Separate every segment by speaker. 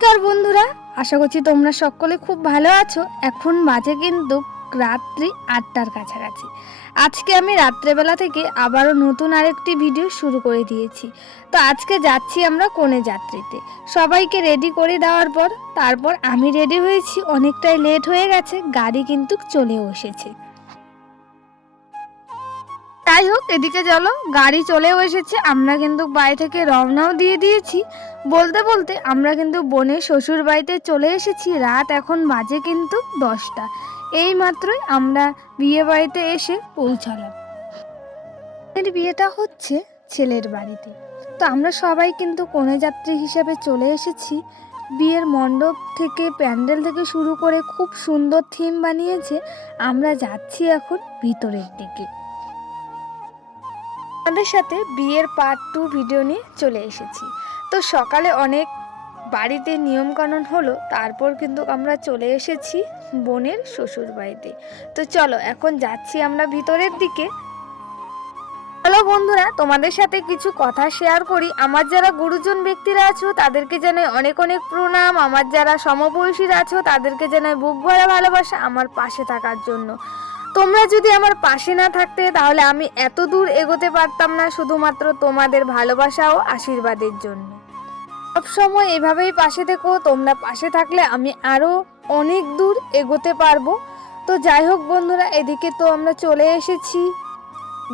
Speaker 1: নমস্কার বন্ধুরা, আশা করছি তোমরা সকলে খুব ভালো আছো। এখন বাজে কিন্তু রাত্রি আটটার কাছাকাছি। আজকে আমি রাত্রেবেলা থেকে আবারও নতুন আরেকটি ভিডিও শুরু করে দিয়েছি। তো আজকে যাচ্ছি আমরা কোণে যাত্রীতে। সবাইকে রেডি করে দেওয়ার পর, তারপর আমি রেডি হয়েছি, অনেকটাই লেট হয়ে গেছে, গাড়ি কিন্তু চলেও এসেছে। যাই হোক, এদিকে চলো, গাড়ি চলেও এসেছে। আমরা কিন্তু বাড়ি থেকে রওনাও দিয়ে দিয়েছি। বলতে বলতে আমরা কিন্তু বোনের শ্বশুর বাড়িতে চলে এসেছি। রাত এখন বাজে কিন্তু দশটা। এই মাত্রই আমরা বিয়ে বাড়িতে এসে পৌঁছালাম। এর বিয়েটা হচ্ছে ছেলের বাড়িতে। তো আমরা সবাই কিন্তু কনে যাত্রী হিসেবে চলে এসেছি। বিয়ের মণ্ডপ থেকে, প্যান্ডেল থেকে শুরু করে খুব সুন্দর থিম বানিয়েছে। আমরা যাচ্ছি এখন ভিতরের দিকে। আমাদের সাথে বিয়ের পার্ট টু ভিডিও নিয়ে চলে এসেছি। তো সকালে অনেক বাড়িতে নিয়মকানুন হলো, তারপর কিন্তু আমরা চলে এসেছি বোনের শ্বশুর বাড়িতে তো চলো, এখন যাচ্ছি আমরা ভিতরের দিকে। হ্যালো বন্ধুরা, তোমাদের সাথে কিছু কথা শেয়ার করি। আমার যারা গুরুজন ব্যক্তিরা আছো, তাদেরকে জানাই অনেক অনেক প্রণাম। আমার যারা সমবয়সীরা আছো, তাদেরকে জানাই বুক ভরা ভালোবাসা আমার পাশে থাকার জন্য। তোমরা যদি আমার পাশে না থাকতে, তাহলে আমি এত দূর এগোতে পারতাম না শুধুমাত্র তোমাদের ভালোবাসা ও আশীর্বাদের জন্য। সবসময় এভাবেই পাশে থেকো, তোমরা পাশে থাকলে আমি আরও অনেক দূর এগোতে পারব। তো যাই হোক বন্ধুরা, এদিকে তো আমরা চলে এসেছি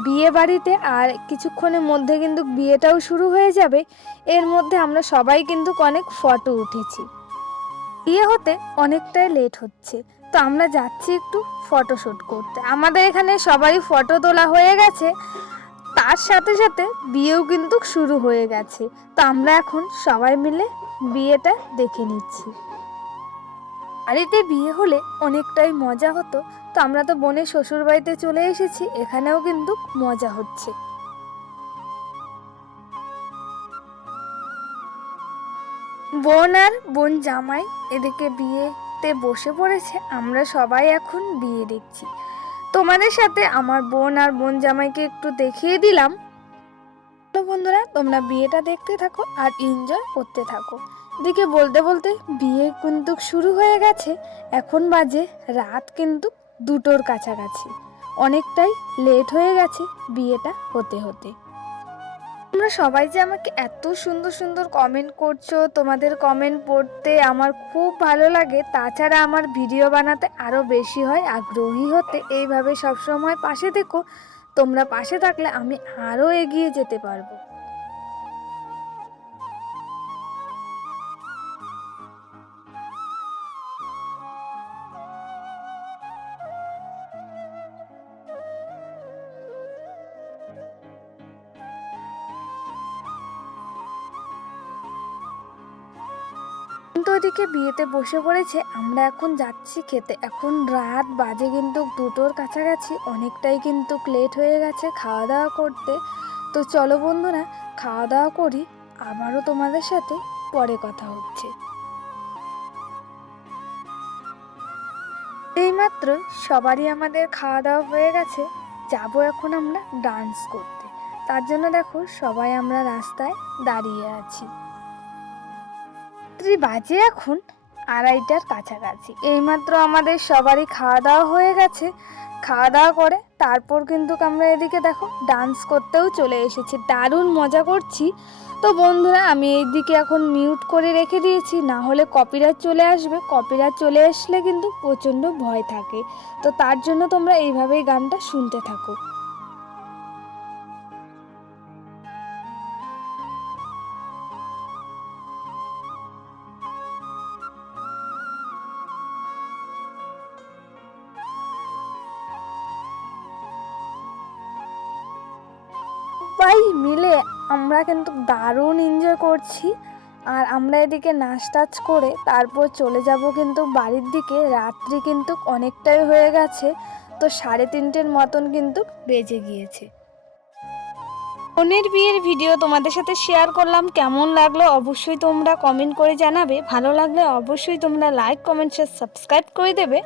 Speaker 1: বিয়ে বাড়িতে, আর কিছুক্ষণের মধ্যে কিন্তু বিয়েটাও শুরু হয়ে যাবে। এর মধ্যে আমরা সবাই কিন্তু অনেক ফটো উঠেছি। বিয়ে হতে অনেকটাই লেট হচ্ছে। তো আমরা যাচ্ছি একটু ফটোশ্যুট করতে। আমাদের এখানে সবারই ফটো তোলা হয়ে গেছে। তার সাথে সাথে বিয়েও কিন্তু শুরু হয়ে গেছে। তো আমরা এখন সবাই মিলে বিয়েটা দেখে নিচ্ছি। বাড়িতে বিয়ে হলে অনেকটাই মজা হতো। তো আমরা তো বোনের শ্বশুর বাড়িতে চলে এসেছি, এখানেও কিন্তু মজা হচ্ছে। বোন আর বোন জামাই এদিকে বিয়েতে বসে পড়েছে, আমরা সবাই এখন বিয়ে দেখছি। তোমাদের সাথে আমার বোন আর বোন জামাইকে একটু দেখিয়ে দিলাম। তো বন্ধুরা, তোমরা বিয়েটা দেখতে থাকো আর এনজয় করতে থাকো। দিকে বলতে বলতে বিয়ে কিন্তু শুরু হয়ে গেছে, এখন বাজে রাত কিন্তু দুটোর কাছাকাছি। অনেকটাই লেট হয়ে গেছে বিয়েটা হতে হতে। তোমরা সবাই যে আমাকে এত সুন্দর সুন্দর কমেন্ট করছ, তোমাদের কমেন্ট পড়তে আমার খুব ভালো লাগে। তাছাড়া আমার ভিডিও বানাতে আরও বেশি হয়, আগ্রহী হতে। এইভাবে সবসময় পাশে দেখো তোমরা পাশে থাকলে আমি আরও এগিয়ে যেতে পারব। তো ওদিকে বিয়েতে বসে পড়েছে, আমরা এখন যাচ্ছি খেতে। এখন রাত বাজে কিন্তু দুটোর কাছাকাছি, অনেকটাই কিন্তু লেট হয়ে গেছে খাওয়া দাওয়া করতে। তো চলো বন্ধুরা খাওয়া দাওয়া করি, আবারও তোমাদের সাথে পরে কথা হচ্ছে। এইমাত্র সবারই আমাদের খাওয়া দাওয়া হয়ে গেছে, যাব এখন আমরা ডান্স করতে। তার জন্য দেখো সবাই আমরা রাস্তায় দাঁড়িয়ে আছি। রাত্রি বাজে এখন, আড়াইটার কাছাকাছি। এইমাত্র আমাদের সবারই খাওয়া দাওয়া হয়ে গেছে। খাওয়া দাওয়া করে তারপর কিন্তু আমরা এদিকে দেখো ডান্স করতেও চলে এসেছি। দারুণ মজা করছি। তো বন্ধুরা, আমি এইদিকে এখন মিউট করে রেখে দিয়েছি, না হলে কপিরাইট চলে আসবে। কপিরাইট চলে আসলে কিন্তু প্রচণ্ড ভয় থাকে। তো তার জন্য তোমরা এইভাবেই গানটা শুনতে থাকো। সবাই মিলে আমরা কিন্তু দারুণ এনজয় করছি। আর আমরা এদিকে নাচ টাচ করে তারপর চলে যাব কিন্তু বাড়ির দিকে। রাত্রি কিন্তু অনেকটাই হয়ে গেছে, তো সাড়ে তিনটের মতন কিন্তু বেজে গিয়েছে। বোনের বিয়ের ভিডিও তোমাদের সাথে শেয়ার করলাম, কেমন লাগল অবশ্যই তোমরা কমেন্ট করে জানাবে। ভালো লাগলে অবশ্যই তোমরা লাইক কমেন্ট সাবস্ক্রাইব করে দেবে।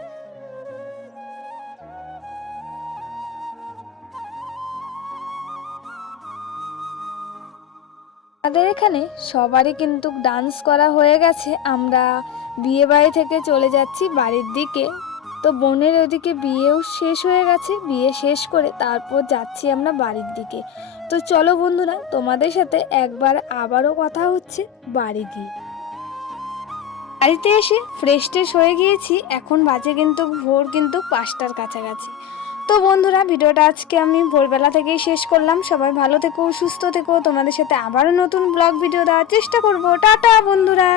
Speaker 1: আমাদের এখানে সবারই কিন্তু ডান্স করা হয়ে গেছে। আমরা বিয়ে বাড়ি থেকে চলে যাচ্ছি বাড়ির দিকে। তো বোনের ওদিকে বিয়েও শেষ হয়ে গেছে, বিয়ে শেষ করে তারপর যাচ্ছি আমরা বাড়ির দিকে। তো চলো বন্ধুরা, তোমাদের সাথে একবার আবারও কথা হচ্ছে বাড়ি গিয়ে। বাড়িতে এসে ফ্রেশ ট্রেশ হয়ে গিয়েছি, এখন বাজে কিন্তু ভোর কিন্তু পাঁচটার কাছাকাছি। তো বন্ধুরা, ভিডিওটা আজকে আমি ভোরবেলা থেকেই শেষ করলাম। সবাই ভালো থেকো, সুস্থ থেকো। তোমাদের সাথে আবারও নতুন ব্লগ ভিডিও দেওয়ার চেষ্টা করব। টাটা বন্ধুরা!